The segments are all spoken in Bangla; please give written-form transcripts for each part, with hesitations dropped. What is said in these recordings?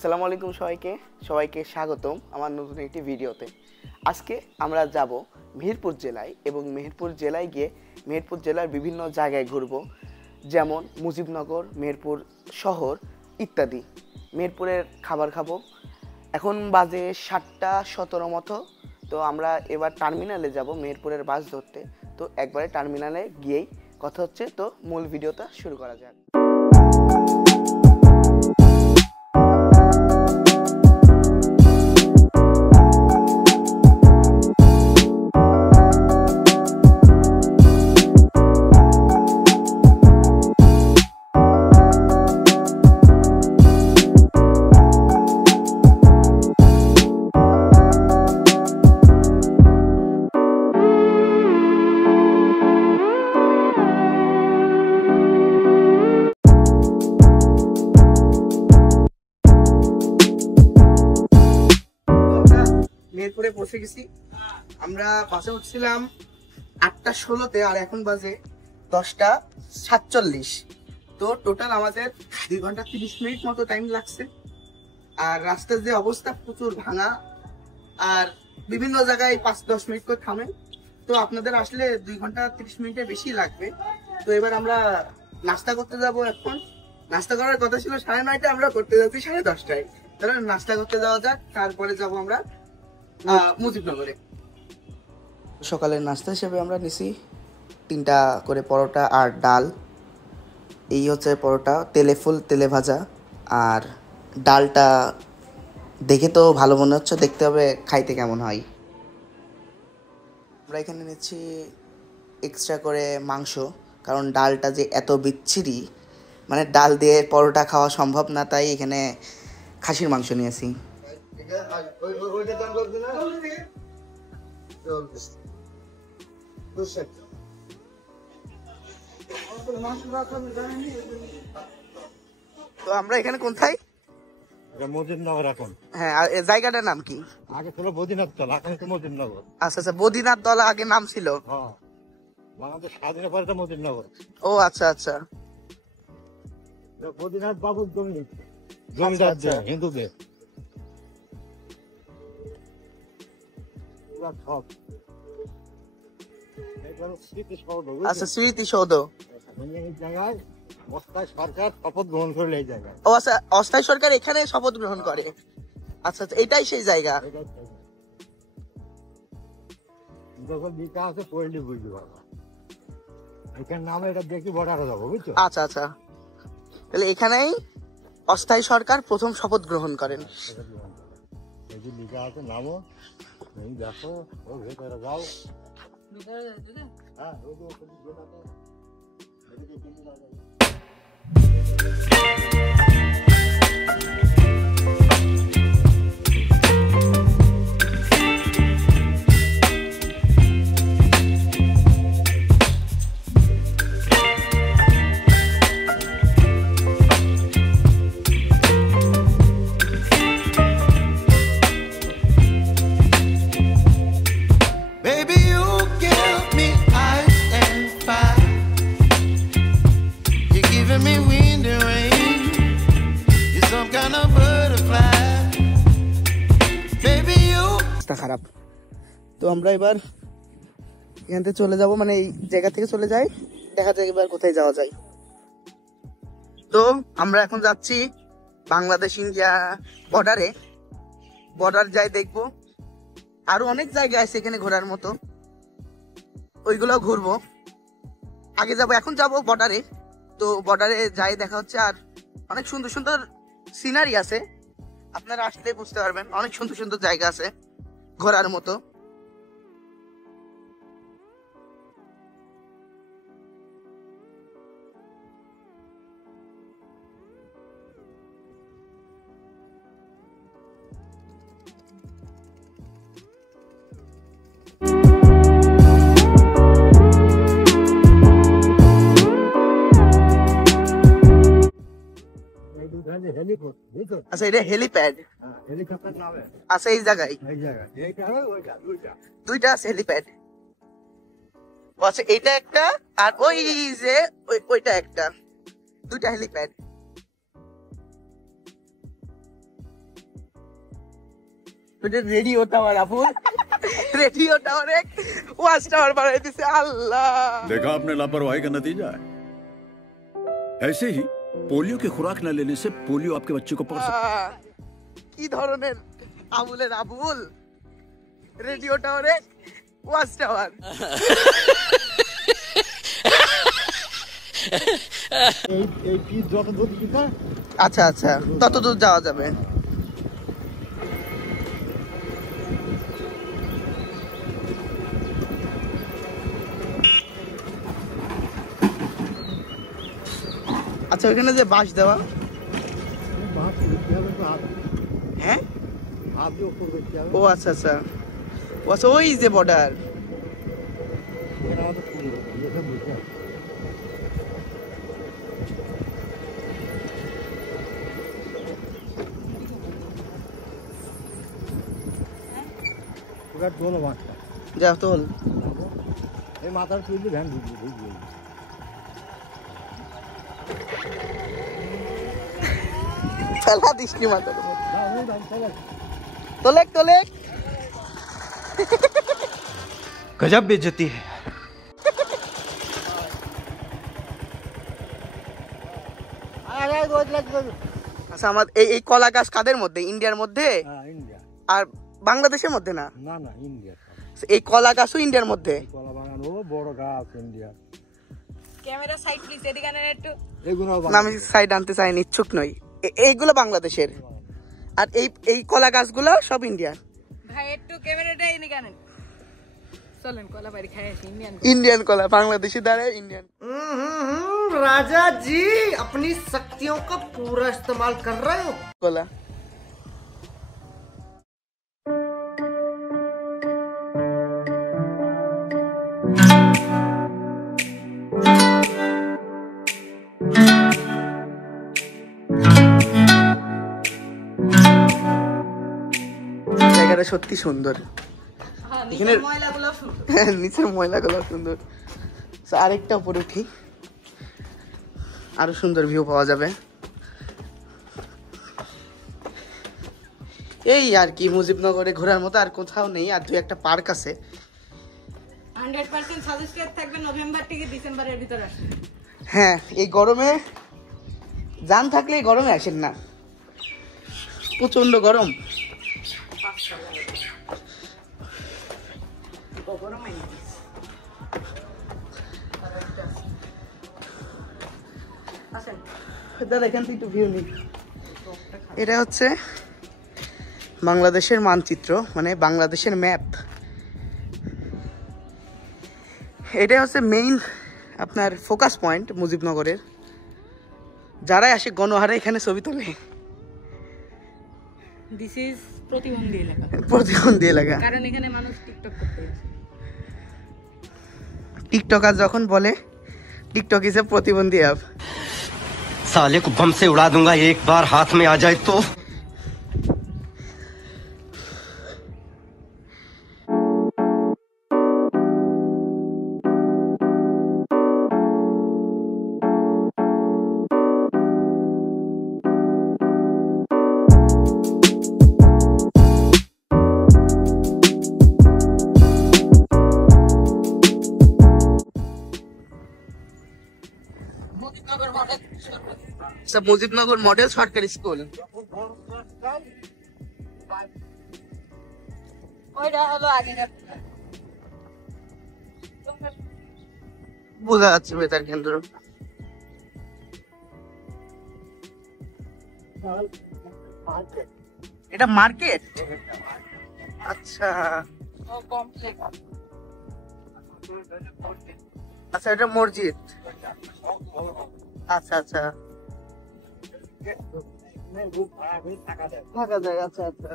আসসালামু আলাইকুম সবাইকে স্বাগতম আমার নতুন একটি ভিডিওতে। আজকে আমরা যাব মেহেরপুর জেলায় এবং মেহেরপুর জেলায় গিয়ে মেহেরপুর জেলার বিভিন্ন জায়গায় ঘুরব, যেমন মুজিবনগর, মেহেরপুর শহর ইত্যাদি। মেহেরপুরের খাবার খাবো। এখন বাজে 7:17 মতো। তো আমরা এবার টার্মিনালে যাব মেহেরপুরের বাস ধরতে। তো একবারে টার্মিনালে গিয়েই কথা হচ্ছে। তো মূল ভিডিওটা শুরু করা যাক। মেহেরপুরে পৌঁছে গেছি। আমরা বাসে উঠছিলাম 8:16-তে, আর এখন বাজে 10:47। তো টোটাল আমাদের 2 ঘন্টা 30 মিনিট মতো টাইম লাগছে। আর রাস্তার যে অবস্থা, প্রচুর ভাঙা, আর বিভিন্ন জায়গায় 5-10 মিনিট করে থামে। তো আপনাদের আসলে 2 ঘন্টা 30 মিনিটের বেশি লাগবে। তো এবার আমরা নাস্তা করতে যাব। এখন নাস্তা করার কথা ছিল 9:30, আমরা করতে যাচ্ছি 10:30টায়। তাহলে নাস্তা করতে যাওয়া যাক, তারপরে যাব আমরা মুজিবনগরে। সকালের নাস্তা হিসেবে আমরা নিছি 3টা করে পরোটা আর ডাল। এই হচ্ছে পরোটা, তেলে ভাজা, আর ডালটা দেখে তো ভালো মনে হচ্ছে, দেখতে হবে খাইতে কেমন হয়। আমরা এখানে নিচ্ছি এক্সট্রা করে মাংস, কারণ ডালটা যে এত বিচ্ছিরি, মানে ডাল দিয়ে পরোটা খাওয়া সম্ভব না, তাই এখানে খাসির মাংস নিয়েছি। তো আমরা এখানে কোথায়? মুজিবনগর। এখন হ্যাঁ, আর এই জায়গাটার নাম কি? আগে ছিল বদিনাথ তলা, এখন তো মুজিবনগর। আচ্ছা, বদিনাথ তলা আগে নাম ছিল। হ্যাঁ, বাংলাদেশ স্বাধীনের পরে তো মুজিবনগর। ও আচ্ছা। বদিনাথ বাবুর জমিদার হিন্দুদের। আচ্ছা, স্মৃতিসৌধ। জায়গায় অস্থায়ী সরকার শপথ গ্রহণ করলে এই জায়গায়। ও আচ্ছা, অস্থায়ী সরকার এখানে শপথ গ্রহণ করে। আচ্ছা, এটাই সেই জায়গা। যখন দিতে আছে পড়লি বুঝতে পারবো। এখানে নামে এটা দেখি বর্ডারে যাবো, বুঝছো? আচ্ছা, তাহলে এখানেই অস্থায়ী সরকার প্রথম শপথ গ্রহণ করেন। এই যে লিখা আছে নামও, এই দেখো, ও ভেতরে যাও। হ্যাঁ, খারাপ। তো আমরা এবার এখান থেকে চলে যাব, মানে এই জায়গা থেকে চলে যাই, দেখা যাক এবার কোথায় যাওয়া যায়। তো আমরা এখন যাচ্ছি বাংলাদেশ ইন্ডিয়া বর্ডার যাই দেখবো। আরো অনেক জায়গা আছে এখানে ঘোরার মতো, ওইগুলো ঘুরবো। আগে যাব, এখন যাব বর্ডারে। তো বর্ডারে যাই দেখা হচ্ছে। আর অনেক সুন্দর সুন্দর সিনারি আছে, আপনারা আসলে বুঝতে পারবেন। অনেক সুন্দর সুন্দর জায়গা আছে ঘোরার মতো। আচ্ছা, এটা হেলিপ্যাড। আচ্ছা, এই জায়গায় দুইটা আছে হেলিপ্যাড। আচ্ছা, এইটা একটা, আর ওই যে ওইটা একটা, দুইটা হেলিপ্যাড। রেডিও টাওয়ার আপু, রেডিও টাওয়ারে ওয়াচ টাওয়ার বানাই দিছে। আল্লাহ, देखा आपने लापरवाही का नतीजा है। ऐसे ही पोलियो की खुराक न लेने से पोलियो आपके बच्चे को पड़ सकता है। কি ধরনের আবুলের আবুল, রেডিও টাওয়ারে ওয়াচ টাওয়ার। এই পিচ যত দূর দিকে আচ্ছা আচ্ছা, তত দূর যাওয়া যাবে। আচ্ছা, ওখানে যে বাঁশ দেওয়া, বাস করতে হবে তো হাত হ্যাঁ, হাত দিয়ে উপর করতে হবে। ও আচ্ছা আচ্ছা, ও আচ্ছা, ওই যে বর্ডার। এটা আমাদের পুরো এটা বুঝতে হবে। পুরা দোনো বাঁচটা যা তোল। এই মাথার তুললে ভ্যান ঢুকবে ঢুকবে। ফেলা দিসনি মাথার উপর। তোলেক তোলেক। गजब बेइज्जती है। আচ্ছা, আমার এই কলা গাছ কাদের মধ্যে? ইন্ডিয়ার মধ্যে হ্যাঁ ইন্ডিয়া, আর বাংলাদেশের মধ্যে না? না না ইন্ডিয়া। এই কলা গাছও ইন্ডিয়ার মধ্যে। কলা বাগান ও বড় গাছ ইন্ডিয়া। ক্যামেরা সাইড প্লিজ, এদিকে আনেন একটু। এগুলো না, আমি সাইড আনতে চাইনি, ইচ্ছুক নই। এইগুলো বাংলাদেশের, আর এই কলা গাছগুলো সব ইন্ডিয়ার। ভাই একটু ক্যামেরাটা এদিকে আনেন। চলেন কলা বাড়ি খাই আসি। ইন্ডিয়ান কলা, বাংলাদেশি দাঁড়ায় ইন্ডিয়ান। राजा जी अपनी शक्तियों का पूरा इस्तेमाल कर रहे हो। কলা জায়গাটা সত্যি সুন্দর। এখানে ময়লাগুলো সুন্দর। নিচের ময়লাগুলো সুন্দর। So, আরেকটা উপরে উঠি, আরো সুন্দর ভিউ পাওয়া যাবে। এই আর কি, মুজিবনগরে ঘোরার মতো আর কোথাও নেই। আর দুই একটা পার্ক আছে। 100% সাজেস্টেড থাকবে নভেম্বর থেকে ডিসেম্বরের ভিতরে আসেন। হ্যাঁ, এই গরমে জান থাকলে এই গরমে আসেন না, প্রচন্ড গরম। দাদা, এখান থেকে একটু ভিউ নিই। এটা হচ্ছে বাংলাদেশের মানচিত্র, মানে বাংলাদেশের ম্যাপ। এটা হচ্ছে মেইন আপনার ফোকাস পয়েন্ট মুজিবনগরের। যারাই আসে গণহারে এখানে ছবি তোলে। দিস ইজ প্রতিবন্ধী এলাকা। প্রতিবন্ধী এলাকা, কারণ এখানে মানুষ টিকটক করতে আসে। টিকটকার যখন বলে টিকটক ইজ এ প্রতিবন্ধী অ্যাপ। साले को बम से उड़ा दूंगा एक बार हाथ में आ जाए तो। মুজিবনগর মডেল সরকারি স্কুল। ওইটা হলো আগেকার। বোঝা যাচ্ছে বেতার কেন্দ্র। এটা মার্কেট? আচ্ছা ও কমপ্লেক্স। আচ্ছা, এটা মসজিদ। আচ্ছা আচ্ছা, থাকা যায়। আচ্ছা আচ্ছা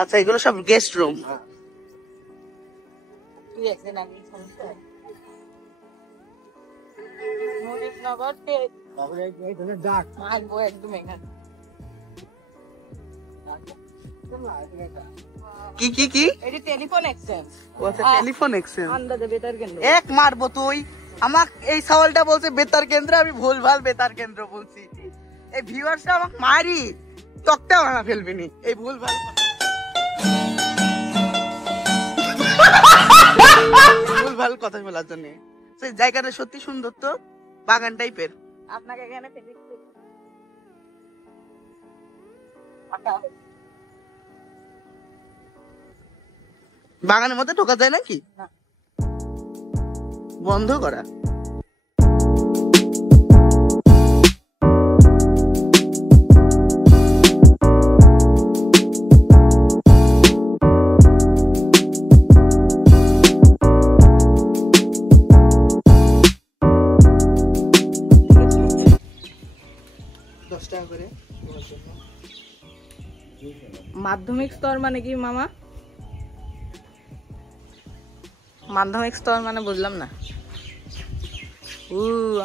আচ্ছা, এগুলো সব গেস্ট রুম। তুই একদিন আগে শুনছিস মুজিবনগর ডাক আসবো একদম এখানে। কি কি কি? এটি টেলিফোন এক্সচেঞ্জ। ও আচ্ছা, টেলিফোন এক্সচেঞ্জ। আন্দাজে বেতার কেন্দ্র। এক মারবো তুই আমাক। এই সওয়ালটা বলছে বেতার কেন্দ্র, আমি ভুলভাল বেতার কেন্দ্র বলছি। এই ভিউয়ার্সটা আমাকে মারি। টকটা ভাঙা ফেলবি নি এই ভুল ভাল ভুল ভাল কথা বলার জন্য। সেই জায়গাটা সত্যি সুন্দর, তো বাগান টাইপের। আপনাকে এখানে ফেলে বাগানের মধ্যে ঢোকা যায় নাকি? বন্ধ করা। 10 টাকা করে। মাধ্যমিক স্তর মানে কি মামা? মাধ্যমিক স্তর মানে বুঝলাম না।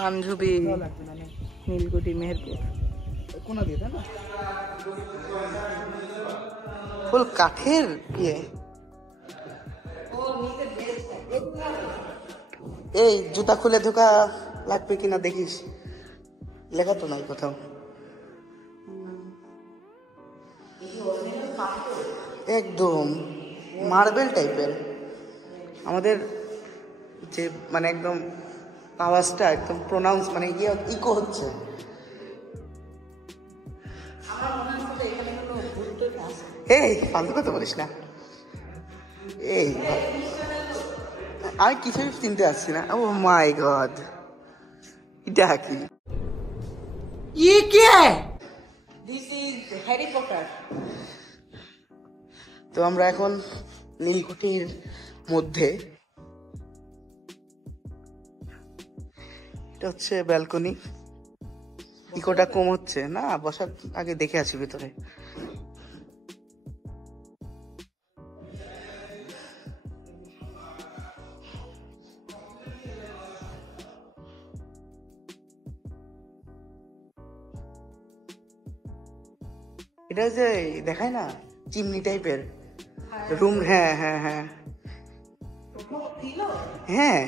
আমঝুবি, নীলকুঠি, মেহেরপুর। কোনা দিয়ে তাই না? ফুল কাঠের ইয়ে। এই জুতা খুলে ঢোকা লাগবে কিনা দেখিস, লেখা তো নাই কোথাও। একদম মার্বেল টাইপের। আমাদের যে মানে একদম আওয়াজটা একদম প্রোনাউন্স মানে ইকো হচ্ছে। এই ফালতু কথা বলিস না। এই আমি কিছুই চিনতে আসছি না। ও মাই গড, এটা কি? ये क्या है? This is Harry Potter. তো আমরা এখন নীলকুঠির মধ্যে, এটা হচ্ছে ব্যালকনি। ইকোটা কম হচ্ছে না, বসার আগে দেখে আছি ভিতরে। এটা যে দেখায় না চিমনি টাইপের রুম। হ্যাঁ হ্যাঁ হ্যাঁ হ্যাঁ,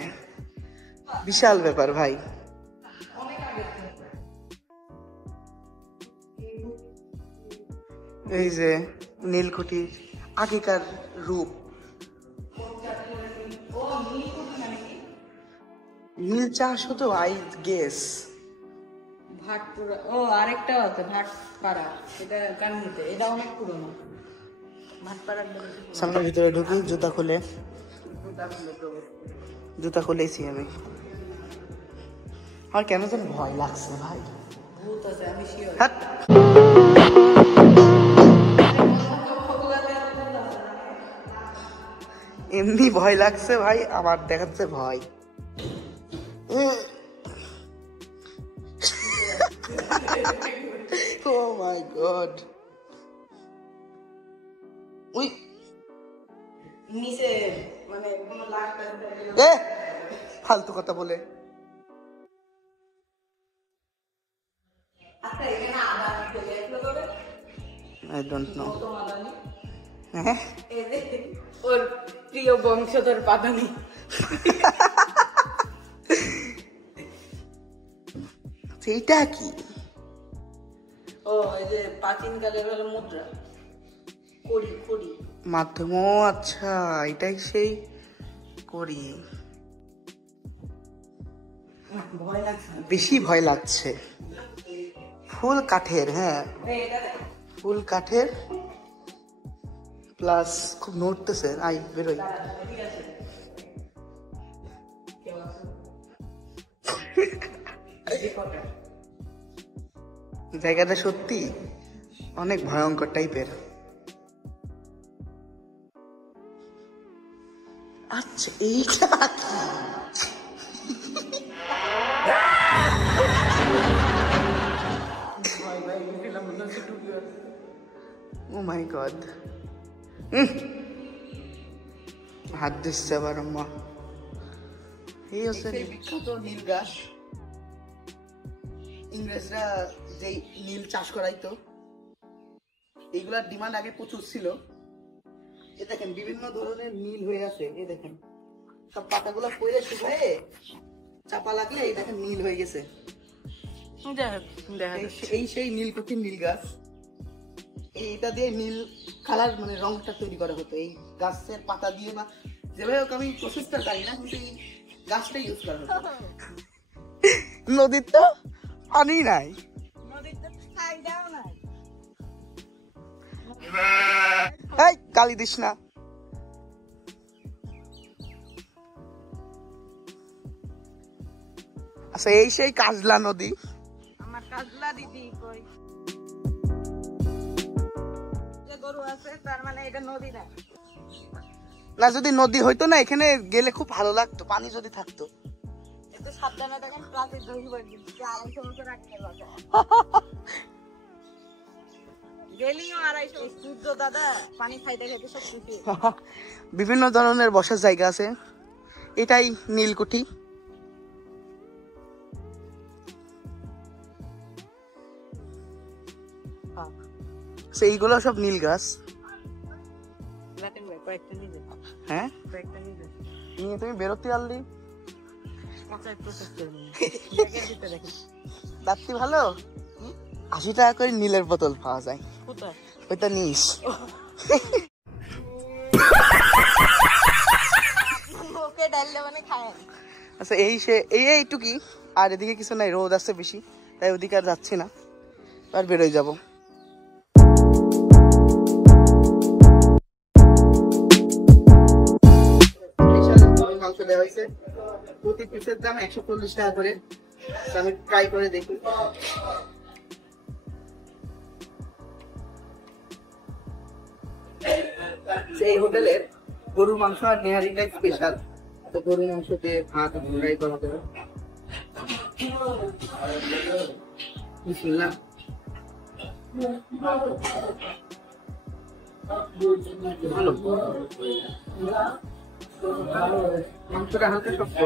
বিশাল ব্যাপার ভাই। এই যে নীলকুঠির আগেকার রূপ। নীল চাষ হতো আই গেস। ভাটপুরা, ও আরেকটাও আছে ভাটপাড়া, এটা কান্দিতে, এটা অনেক পুরনো। ভাটপাড়ার সামনে ভিতরে ঢুকি, জুতা খুলে, জুতা খুলেছি আমি। আর কেন যেন ভয় লাগছে ভাই। ভূত আছে, আমি শিওর। হাট। এমনি ভয় লাগছে ভাই, আমার দেখাচ্ছে ভয়। Oh my god. উই নিচে মানে কোনো লাইট এ ফালতু কথা বলে। আচ্ছা, এখানে আদানি থেকে এগুলো করে I don't know. Gautam Adani, হ্যাঁ এই যে ওর প্রিয় বংশধর পাদানি। সেইটা কি? ও এই যে প্রাচীন কালের হলো মুদ্রা, কড়ি কড়ি। মাধ্যম, আচ্ছা এটাই সেই করি। ভয় লাগছে। বেশি ভয় লাগছে। ফুল কাঠের, হ্যাঁ ফুল কাঠের প্লাস খুব নড়তেছে। আই বেরোই। জায়গাটা সত্যি অনেক ভয়ঙ্কর টাইপের। আচ্ছা এইটা কি? ও মাই গড, হাত দিচ্ছে আবার আম্মা। এই হচ্ছে বিখ্যাত নীল গাছ। ইংরেজরা যে নীল চাষ করাইতো, এইগুলার ডিমান্ড আগে প্রচুর ছিল। এ দেখেন বিভিন্ন ধরনের নীল হয়ে আছে। এই দেখেন সব পাতাগুলো পড়ে শুকায়ে চাপা লাগলে এই দেখেন নীল হয়ে গেছে। দেখা এই সেই নীলকুঠির নীল গাছ। এইটা দিয়ে নীল কালার মানে রংটা তৈরি করা হতো এই গাছের পাতা দিয়ে, বা যেভাবে হোক আমি প্রসেসটা জানি না, কিন্তু এই গাছটাই ইউজ করা হতো। নদীর তো পানি নাই, এই কালি দিস না। আচ্ছা এই সেই কাজলা নদী। আমার কাজলা দিদি কই যে গরু আছে তার মানে এটা নদী না। না যদি নদী হইতো না এখানে গেলে খুব ভালো লাগতো, পানি যদি থাকতো। একটু সাবধানে দেখেন, প্লাস্টিক ধরে পড়বে, 250 বছর রাখতে লাগে। গেলিও 250 সূর্য দাদা পানি খাইতে খাইতে সব কিছু। বিভিন্ন ধরনের বসার জায়গা আছে, এটাই নীলকুঠি। এইগুলো সব নীল গাছ। হ্যাঁ নিয়ে তুমি বেরোতে পারলি, দাঁতটি ভালো। 80 টাকা করে নীলের বোতল পাওয়া যায়, ওইটা নিস। আচ্ছা এই সে এইটুকি, আর এদিকে কিছু নাই, রোদ আছে বেশি তাই ওদিকে আর যাচ্ছি না, আর বেরোয় যাবো। মাংস দেওয়া হয়েছে, প্রতি পিসের দাম 140 টাকা করে। আমি ট্রাই করে দেখি। এই হোটেলের গরুর মাংস আর নেহারিটাই স্পেশাল, তো গরুর মাংস দিয়ে ভাত ট্রাই করা হবে। বিসমিল্লাহ। ভালো, মাংসটা হালকা শক্ত।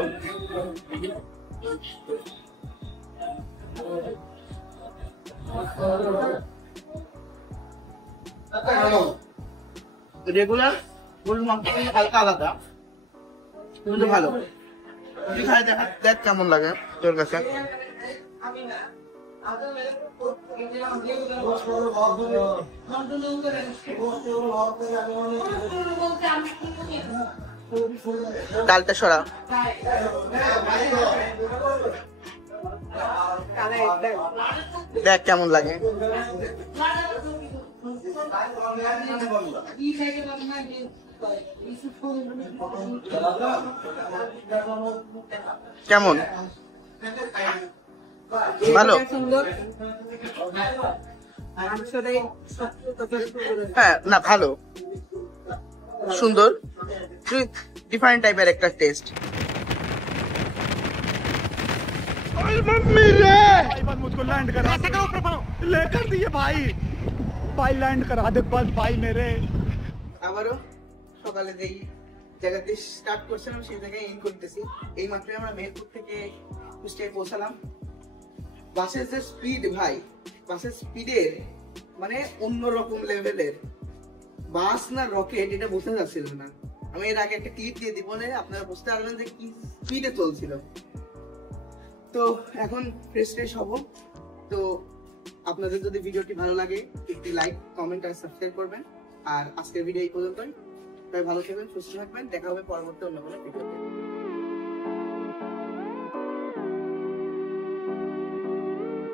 রেগুলার গরুর মাংস হালকা আলাদা, কিন্তু ভালো। তুই খাই দেখ কেমন লাগে তোর কাছে। ডালটা সরা, দেখ কেমন লাগে। কেমন? ভালো। হ্যাঁ না ভালো, সুন্দর, ডিফারেন্ট টাইপের একটা টেস্ট। मुझको लैंड करा लेकर दिए भाई, भाई लैंड करा दे बस भाई मेरे। আবারও সকালে যেই জায়গাতে স্টার্ট করছিলাম সেই জায়গায় এন্ড করতেছি। এই মাত্র আমরা মেহেরপুর থেকে কুষ্টিয়ায় পৌঁছালাম। বাসের যে স্পিড ভাই, বাসের স্পিডের মানে অন্যরকম লেভেলের। বাস না রকেট এটা বুঝতে যাচ্ছিল না। আমি এর আগে একটা ক্লিপ দিয়ে দিব, আপনারা বুঝতে পারবেন যে কি স্পিডে চলছিল। তো এখন ফ্রেশ হব। তো আপনাদের যদি ভিডিওটি ভালো লাগে একটি লাইক, কমেন্ট আর সাবস্ক্রাইব করবেন। আর আজকের ভিডিও এই পর্যন্তই। সবাই ভালো থাকবেন, সুস্থ থাকবেন, দেখা হবে পরবর্তী অন্য কোনো ভিডিওতে।